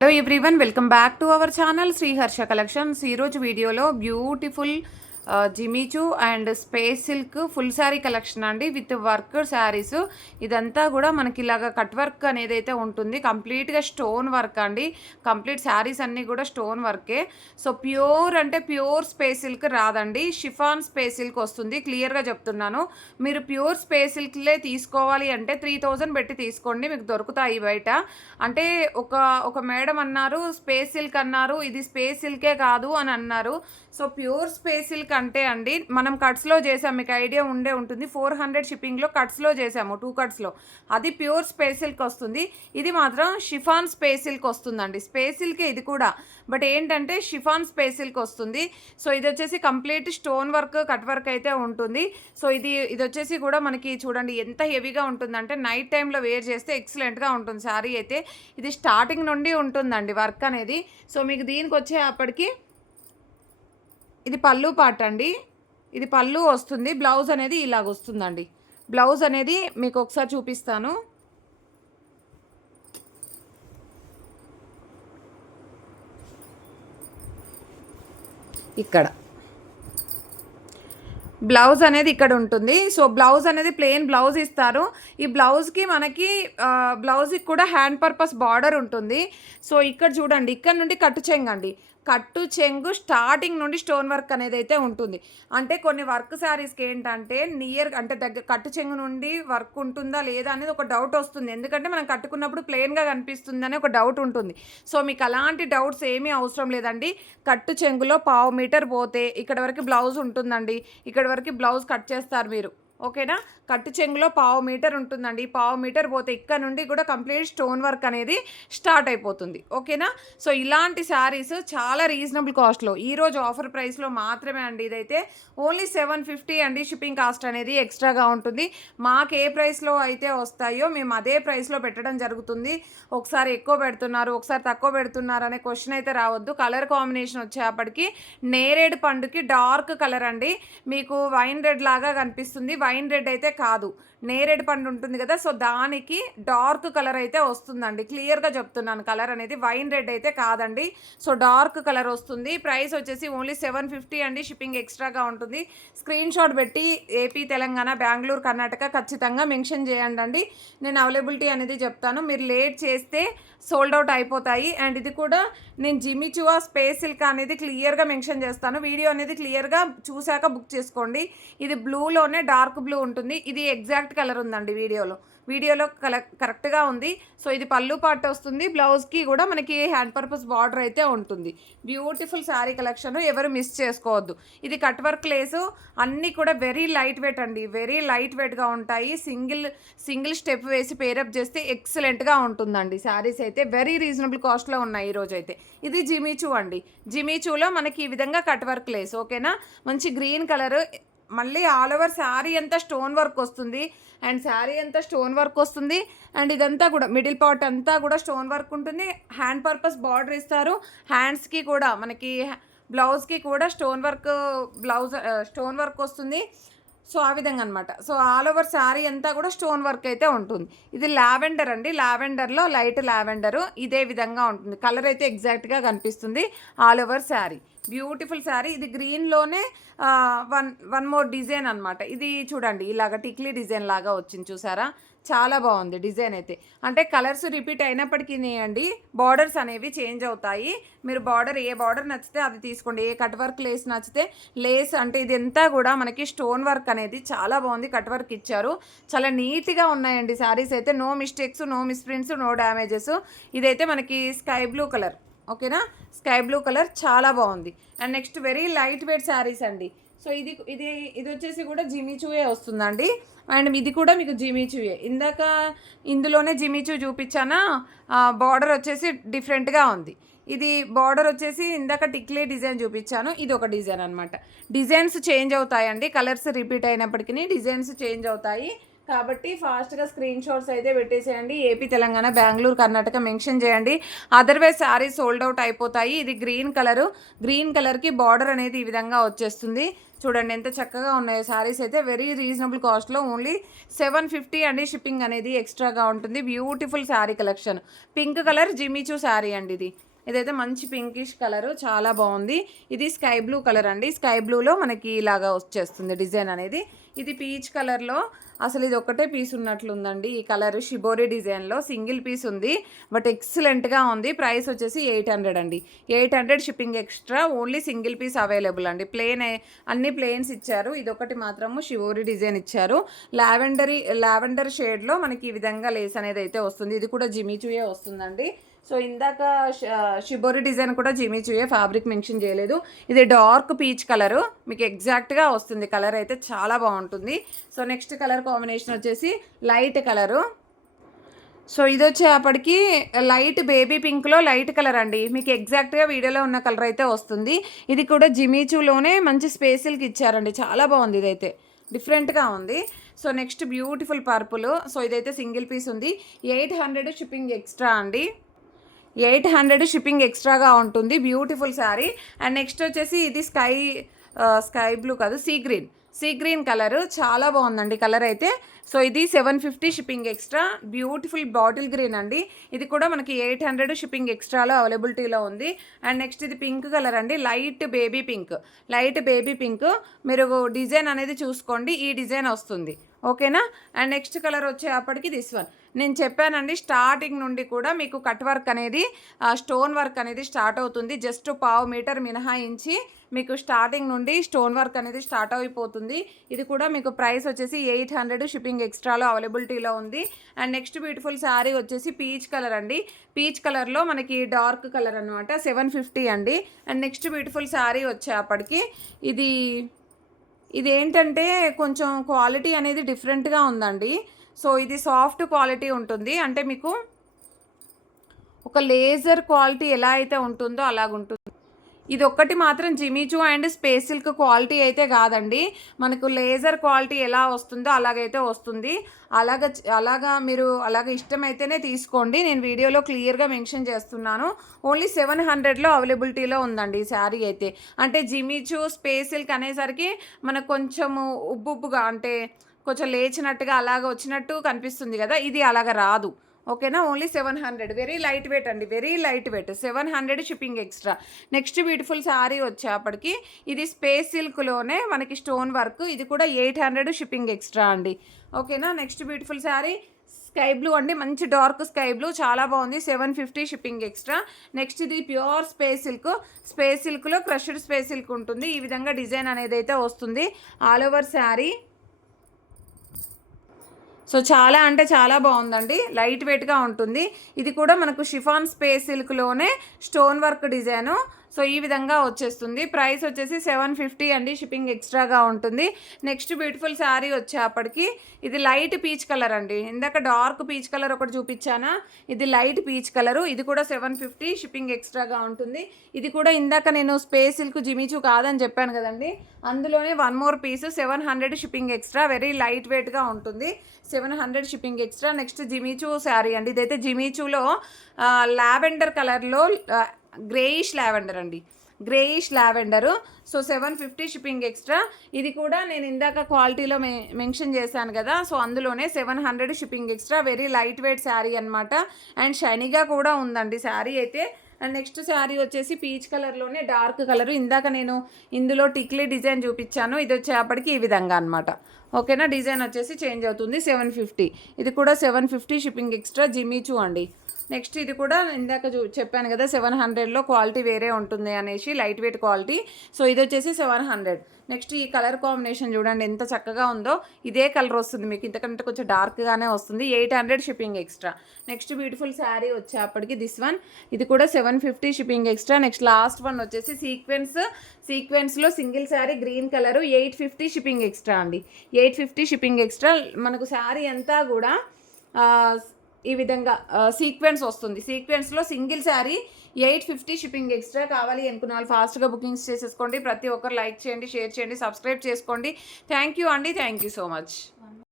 Hello everyone, welcome back to our channel Shri Harsha collections. ఈరోజు వీడియోలో beautiful Jimmy Choo and space silk full sari collection అండి, with work saris. ఇదంతా కూడా మనకి ఇలాగ కట్ వర్క్ అనేది అయితే ఉంటుంది, కంప్లీట్గా స్టోన్ వర్క్ అండి. కంప్లీట్ శారీస్ అన్నీ కూడా స్టోన్ వర్కే. సో ప్యూర్ అంటే ప్యూర్ స్పేస్ సిల్క్ రాదండి, షిఫాన్ స్పేస్ సిల్క్ వస్తుంది. క్లియర్గా చెప్తున్నాను, మీరు ప్యూర్ స్పేస్ సిల్క్లే తీసుకోవాలి అంటే 3000 పెట్టి తీసుకోండి, మీకు దొరుకుతాయి బయట. అంటే ఒక మేడం అన్నారు స్పేస్ సిల్క్ అన్నారు, ఇది స్పేస్ సిల్కే కాదు అని అన్నారు. సో ప్యూర్ స్పేస్ సిల్క్ అంటే అండి, మనం కట్స్లో చేసాం, మీకు ఐడియా ఉంటుంది. 400 షిప్పింగ్లో కట్స్లో చేసాము, 2 కట్స్లో. అది ప్యూర్ స్పేస్ సిల్క్ వస్తుంది. ఇది మాత్రం షిఫాన్ స్పేస్ సిల్క్ వస్తుందండి. స్పేస్ సిల్కే ఇది కూడా, బట్ ఏంటంటే షిఫాన్ స్పేస్ సిల్క్ వస్తుంది. సో ఇది వచ్చేసి complete stone work cut work అయితే ఉంటుంది. సో ఇది వచ్చేసి కూడా మనకి చూడండి ఎంత హెవీగా ఉంటుందంటే, నైట్ టైంలో వేర్ చేస్తే ఎక్సలెంట్గా ఉంటుంది శారీ అయితే. ఇది స్టార్టింగ్ నుండి ఉంటుందండి వర్క్ అనేది. సో మీకు దీనికి వచ్చేప్పటికి ఇది పళ్ళు పార్ట్ అండి, ఇది పళ్ళు వస్తుంది. బ్లౌజ్ అనేది ఇలాగ వస్తుందండి. బ్లౌజ్ అనేది మీకు ఒకసారి చూపిస్తాను. ఇక్కడ బ్లౌజ్ అనేది ఇక్కడ ఉంటుంది. సో బ్లౌజ్ అనేది ప్లెయిన్ బ్లౌజ్ ఇస్తారు. ఈ బ్లౌజ్కి మనకి బ్లౌజ్కి కూడా హ్యాండ్ పర్పస్ బార్డర్ ఉంటుంది. సో ఇక్కడ చూడండి, ఇక్కడ నుండి కట్టు చెంగండి, కట్టు చెంగు స్టార్టింగ్ నుండి స్టోన్ వర్క్ అనేది అయితే ఉంటుంది. అంటే కొన్ని వర్క్ శారీస్కి ఏంటంటే నియర్ అంటే దగ్గర కట్టు చెంగు నుండి వర్క్ ఉంటుందా లేదా అనేది ఒక డౌట్ వస్తుంది, ఎందుకంటే మనం కట్టుకున్నప్పుడు ప్లెయిన్గా కనిపిస్తుంది అని ఒక డౌట్ ఉంటుంది. సో మీకు అలాంటి డౌట్స్ ఏమీ అవసరం లేదండి. కట్టు చెంగులో 1/2 మీటర్ పోతే ఇక్కడ వరకు బ్లౌజ్ ఉంటుందండి, ఇక్కడ వరకు బ్లౌజ్ కట్ చేస్తారు మీరు, ఓకేనా. కట్టు చెంగులో 1/2 మీటర్ ఉంటుందండి. 1/2 మీటర్ పోతే ఇక్కడ నుండి కూడా కంప్లీట్ స్టోన్ వర్క్ అనేది స్టార్ట్ అయిపోతుంది, ఓకేనా. సో ఇలాంటి శారీస్ చాలా రీజనబుల్ కాస్ట్లో ఈరోజు ఆఫర్ ప్రైస్లో మాత్రమే అండి. ఇదైతే ఓన్లీ 750 అండి. షిప్పింగ్ కాస్ట్ అనేది ఎక్స్ట్రాగా ఉంటుంది. మాకు ఏ ప్రైస్లో అయితే వస్తాయో మేము అదే ప్రైస్లో పెట్టడం జరుగుతుంది. ఒకసారి ఎక్కువ పెడుతున్నారు, ఒకసారి తక్కువ పెడుతున్నారు అనే క్వశ్చన్ అయితే రావద్దు. కలర్ కాంబినేషన్ వచ్చేప్పటికి నేరేడు పండుకి డార్క్ కలర్ అండి, మీకు వైన్ రెడ్ లాగా కనిపిస్తుంది. వైన్ రెడ్ అయితే కాదు, నేరేడు పండు ఉంటుంది కదా, సో దానికి డార్క్ కలర్ అయితే వస్తుందండి. క్లియర్గా చెప్తున్నాను, కలర్ అనేది వైన్ రెడ్ అయితే కాదండి. సో డార్క్ కలర్ వస్తుంది. ప్రైస్ వచ్చేసి ఓన్లీ 750 అండి. షిప్పింగ్ ఎక్స్ట్రాగా ఉంటుంది. స్క్రీన్ షాట్ పెట్టి ఏపీ, తెలంగాణ, బెంగళూరు, కర్ణాటక ఖచ్చితంగా మెన్షన్ చేయండి అండి. నేను అవైలబిలిటీ అనేది చెప్తాను. మీరు లేట్ చేస్తే సోల్డ్ అవుట్ అయిపోతాయి. అండ్ ఇది కూడా నేను జిమిచూ స్పేస్ సిల్క్ అనేది క్లియర్గా మెన్షన్ చేస్తాను. వీడియో అనేది క్లియర్గా చూశాక బుక్ చేసుకోండి. ఇది బ్లూలోనే డార్క్ బ్లూ ఉంటుంది. ఇది ఎగ్జాక్ట్ కలర్ ఉందండి వీడియోలో కరెక్ట్గా ఉంది. సో ఇది పళ్ళు పార్ట్ వస్తుంది. బ్లౌజ్కి కూడా మనకి హ్యాండ్ పర్పస్ బార్డర్ అయితే ఉంటుంది. బ్యూటిఫుల్ శారీ కలెక్షన్, ఎవరు మిస్ చేసుకోవద్దు. ఇది కట్ వర్క్ లేసు, అన్నీ కూడా వెరీ లైట్ వెయిట్ అండి, వెరీ లైట్ వెయిట్గా ఉంటాయి. సింగిల్ స్టెప్ వేసి పేరప్ చేస్తే ఎక్సలెంట్గా ఉంటుందండి. శారీస్ అయితే వెరీ రీజనబుల్ కాస్ట్లో ఉన్నాయి ఈరోజు అయితే. ఇది జిమిచూ అండి. జిమిచూలో మనకి ఈ విధంగా కట్ వర్క్ లేస్, ఓకేనా. మంచి గ్రీన్ కలర్, మళ్ళీ ఆల్ ఓవర్ శారీ అంతా స్టోన్ వర్క్ వస్తుంది. అండ్ శారీ అంతా స్టోన్ వర్క్ వస్తుంది. అండ్ ఇదంతా కూడా మిడిల్ పార్ట్ అంతా కూడా స్టోన్ వర్క్ ఉంటుంది. హ్యాండ్ పర్పస్ బార్డర్ ఇస్తారు. హ్యాండ్స్కి కూడా మనకి బ్లౌజ్కి కూడా స్టోన్ వర్క్ వస్తుంది. సో ఆ విధంగా అనమాట. సో ఆల్ ఓవర్ శారీ అంతా కూడా స్టోన్ వర్క్ అయితే ఉంటుంది. ఇది లావెండర్ అండి, లావెండర్లో లైట్ లావెండరు ఇదే విధంగా ఉంటుంది. కలర్ అయితే ఎగ్జాక్ట్గా కనిపిస్తుంది all over sari. Beautiful sari. ఇది గ్రీన్లోనే వన్ మోర్ డిజైన్ అనమాట. ఇది చూడండి, ఇలాగ టిక్లీ డిజైన్ లాగా వచ్చింది, చూసారా. చాలా బాగుంది డిజైన్ అయితే. అంటే కలర్స్ రిపీట్ అయినప్పటికీ అండి, బార్డర్స్ అనేవి చేంజ్ అవుతాయి. మీరు ఏ బార్డర్ నచ్చితే అది తీసుకోండి. ఏ కట్ వర్క్ లేస్ నచ్చితే లేస్, అంటే ఇదంతా కూడా మనకి స్టోన్ వర్క్ అనేది చాలా బాగుంది. కట్ వర్క్ ఇచ్చారు, చాలా నీట్గా ఉన్నాయండి శారీస్ అయితే. No mistakes, no misprints, no damages. ఇదైతే మనకి స్కై బ్లూ కలర్, ఓకేనా. స్కై బ్లూ కలర్ చాలా బాగుంది. And next very light weight saris అండి. సో ఇది వచ్చేసి కూడా జిమిచూయే వస్తుందండి. అండ్ ఇది కూడా మీకు జిమిచూయే. ఇందులోనే జిమిచూ చూపించానా. బార్డర్ వచ్చేసి డిఫరెంట్గా ఉంది. ఇది బార్డర్ వచ్చేసి ఇందాక టిక్లీ డిజైన్ చూపించాను, ఇది ఒక డిజైన్ అనమాట. డిజైన్స్ చేంజ్ అవుతాయండి, కలర్స్ రిపీట్ అయినప్పటికీ డిజైన్స్ చేంజ్ అవుతాయి. కాబట్టి ఫాస్ట్గా స్క్రీన్ షాట్స్ అయితే పెట్టేసేయండి. ఏపీ, తెలంగాణ, బెంగళూరు, కర్ణాటక మెన్షన్ చేయండి. అదర్వైజ్ శారీ సోల్డ్ అవుట్ అయిపోతాయి. ఇది గ్రీన్ కలర్కి బార్డర్ అనేది ఈ విధంగా వచ్చేస్తుంది. చూడండి ఎంత చక్కగా ఉన్నాయో శారీస్ అయితే. వెరీ రీజనబుల్ కాస్ట్లో ఓన్లీ 750 అండి. షిప్పింగ్ అనేది ఎక్స్ట్రాగా ఉంటుంది. Beautiful sari collection. Pink colour Jimmy Choo sari అండి ఇదైతే మంచి పింకిష్ కలరు, చాలా బాగుంది. ఇది స్కై బ్లూ కలర్ అండి. స్కై బ్లూలో మనకి ఇలాగా వచ్చేస్తుంది డిజైన్ అనేది. ఇది పీచ్ కలర్లో, అసలు ఇది ఒక్కటే పీస్ ఉన్నట్లుందండి. ఈ కలర్ షిబోరి డిజైన్లో సింగిల్ పీస్ ఉంది, బట్ ఎక్సలెంట్గా ఉంది. ప్రైస్ వచ్చేసి 800 అండి. 800 shipping extra. Only single piece available అండి. అన్ని ప్లేన్స్ ఇచ్చారు. ఇదొకటి మాత్రము షిబోరి డిజైన్ ఇచ్చారు. లావెండర్ షేడ్లో మనకి ఈ విధంగా లేస్ అనేది అయితే వస్తుంది. ఇది కూడా జిమిచూయే వస్తుందండి. సో ఇందాక షిబోరి డిజైన్ కూడా జిమిచూయే, ఫ్యాబ్రిక్ మెన్షన్ చేయలేదు. ఇది డార్క్ పీచ్ కలరు, మీకు ఎగ్జాక్ట్గా వస్తుంది. కలర్ అయితే చాలా బాగుంటుంది. సో నెక్స్ట్ కలర్ కాంబినేషన్ వచ్చేసి లైట్ కలరు. సో ఇది వచ్చేపటికి లైట్ బేబీ పింక్లో లైట్ కలర్ అండి. మీకు ఎగ్జాక్ట్గా వీడియోలో ఉన్న కలర్ అయితే వస్తుంది. ఇది కూడా జిమిచూలోనే మంచి స్పేసిల్కి ఇచ్చారండి. చాలా బాగుంది. ఇదైతే డిఫరెంట్గా ఉంది. So next beautiful purple. So ఇదైతే సింగిల్ పీస్ ఉంది. 800 షిప్పింగ్ ఎక్స్ట్రా అండి. 800 షిప్పింగ్ ఎక్స్ట్రాగా ఉంటుంది. బ్యూటిఫుల్ శారీ. అండ్ నెక్స్ట్ వచ్చేసి ఇది స్కై బ్లూ కాదు, సీ గ్రీన్ కలరు, చాలా బాగుందండి కలర్ అయితే. సో ఇది 750 shipping extra. Beautiful bottle green అండి. ఇది కూడా మనకి 800 షిప్పింగ్ ఎక్స్ట్రాలో అవైలబిలిటీలో ఉంది. అండ్ నెక్స్ట్ ఇది పింక్ కలర్ అండి. Light baby pink. మీరు డిజైన్ అనేది చూసుకోండి, ఈ డిజైన్ వస్తుంది. ఓకేనా. అండ్ నెక్స్ట్ కలర్ వచ్చేప్పటికి దిస్ వన్. నేను చెప్పానండి స్టార్టింగ్ నుండి కూడా మీకు కట్ వర్క్ అనేది, స్టోన్ వర్క్ అనేది స్టార్ట్ అవుతుంది. జస్ట్ 1/2 మీటర్ మినహాయించి మీకు స్టార్టింగ్ నుండి స్టోన్ వర్క్ అనేది స్టార్ట్ అయిపోతుంది. ఇది కూడా మీకు ప్రైస్ వచ్చేసి 800 షిప్పింగ్ ఎక్స్ట్రాలో అవైలబిలిటీలో ఉంది. అండ్ నెక్స్ట్ బ్యూటిఫుల్ శారీ వచ్చేసి పీచ్ కలర్ అండి. పీచ్ కలర్లో మనకి డార్క్ కలర్ అనమాట. 750 అండి. అండ్ నెక్స్ట్ బ్యూటిఫుల్ శారీ వచ్చేప్పటికి ఇది ఏంటంటే కొంచెం క్వాలిటీ అనేది డిఫరెంట్గా ఉందండి. సో ఇది సాఫ్ట్ క్వాలిటీ ఉంటుంది. అంటే మీకు ఒక లేజర్ క్వాలిటీ ఎలా అయితే ఉంటుందో అలాగుంటుంది. ఇది ఒక్కటి మాత్రం Jimmy Choo and space silk quality అయితే కాదండి. మనకు లేజర్ క్వాలిటీ ఎలా వస్తుందో అలాగైతే వస్తుంది. అలాగా మీరు ఇష్టమైతేనే తీసుకోండి. నేను వీడియోలో క్లియర్గా మెన్షన్ చేస్తున్నాను. ఓన్లీ 700లో అవైలబిలిటీలో ఉందండి ఈ శారీ అయితే. అంటే జిమిచూ స్పేస్ సిల్క్ అనేసరికి మనకు కొంచెము ఉబ్బుగా, అంటే కొంచెం లేచినట్టుగా అలాగ వచ్చినట్టు కనిపిస్తుంది కదా, ఇది అలాగ రాదు. ఓకేనా. ఓన్లీ 700. వెరీ లైట్ వెయిట్ అండి, very light wait. 700 shipping extra. Next beautiful sari వచ్చేప్పటికి ఇది స్పేస్ సిల్క్లోనే మనకి స్టోన్ వర్క్. ఇది కూడా 800 షిప్పింగ్ ఎక్స్ట్రా అండి. ఓకేనా. Next beautiful sari sky blue అండి. మంచి డార్క్ స్కై బ్లూ, చాలా బాగుంది. 750 షిప్పింగ్ ఎక్స్ట్రా. నెక్స్ట్ ఇది ప్యూర్ స్పేస్ సిల్క్లో క్రష్డ్ స్పేస్ సిల్క్ ఉంటుంది. ఈ విధంగా డిజైన్ అనేది అయితే వస్తుంది ఆల్ ఓవర్ శారీ. సో చాలా అంటే చాలా బాగుందండి. లైట్ వెయిట్గా ఉంటుంది. ఇది కూడా మనకు షిఫాన్ స్పేస్ సిల్క్లోనే స్టోన్ వర్క్ డిజైను. సో ఈ విధంగా వచ్చేస్తుంది. ప్రైస్ వచ్చేసి 750 అండి. షిప్పింగ్ ఎక్స్ట్రాగా ఉంటుంది. నెక్స్ట్ బ్యూటిఫుల్ శారీ వచ్చేప్పటికి ఇది లైట్ పీచ్ కలర్ అండి. ఇందాక డార్క్ పీచ్ కలర్ ఒకటి చూపించానా, ఇది లైట్ పీచ్ కలరు. ఇది కూడా 750 షిప్పింగ్ ఎక్స్ట్రాగా ఉంటుంది. ఇది కూడా ఇందాక నేను స్పేస్ సిల్క్ జిమిచూ కాదని చెప్పాను కదండి, అందులోనే 1 more piece 700 shipping extra. Very light వెయిట్గా ఉంటుంది. 700 shipping extra. Next Jimmy Choo sari అండి. ఇదైతే జిమిచూలో లావెండర్ కలర్లో గ్రేయిష్ లావెండర్ అండి. Greyish lavender. So 750 shipping extra. ఇది కూడా నేను ఇందాక క్వాలిటీలో మెన్షన్ చేశాను కదా, సో అందులోనే 700 shipping extra. Very light wait sari అనమాట. అండ్ షైనీగా కూడా ఉందండి శారీ అయితే. అండ్ నెక్స్ట్ శారీ వచ్చేసి పీచ్ కలర్లోనే డార్క్ కలరు. ఇందాక నేను ఇందులో టిక్లీ డిజైన్ చూపించాను. ఇది వచ్చేప్పటికి ఈ విధంగా అనమాట. ఓకేనా. డిజైన్ వచ్చేసి చేంజ్ అవుతుంది. 750. ఇది కూడా 750 షిప్పింగ్ ఎక్స్ట్రా. జిమిచూ అండి. నెక్స్ట్ ఇది కూడా ఇందాక చెప్పాను కదా 700లో క్వాలిటీ వేరే ఉంటుంది అనేసి, లైట్ వెయిట్ క్వాలిటీ. సో ఇది వచ్చేసి 700. నెక్స్ట్ ఈ కలర్ కాంబినేషన్ చూడండి ఎంత చక్కగా ఉందో. ఇదే కలర్ వస్తుంది మీకు, ఇంతకంటే కొంచెం డార్క్గానే వస్తుంది. 800 shipping extra. Next beautiful sari వచ్చేప్పటికి దిస్ వన్. ఇది కూడా 750 shipping extra. Next last one వచ్చేసి సీక్వెన్స్లో single sari green colour. 850 shipping extra అండి. 850 షిప్పింగ్ ఎక్స్ట్రా. మనకు శారీ అంతా కూడా ఈ విధంగా సీక్వెన్స్ వస్తుంది. సీక్వెన్స్లో సింగిల్ శారీ 850 షిప్పింగ్ ఎక్స్ట్రా. కావాలి అనుకున్న వాళ్ళు ఫాస్ట్గా బుకింగ్స్ చేసేసుకోండి. ప్రతి ఒక్కరు లైక్ చేయండి, షేర్ చేయండి, సబ్స్క్రైబ్ చేసుకోండి. థ్యాంక్ యూ అండి. Thank you so much.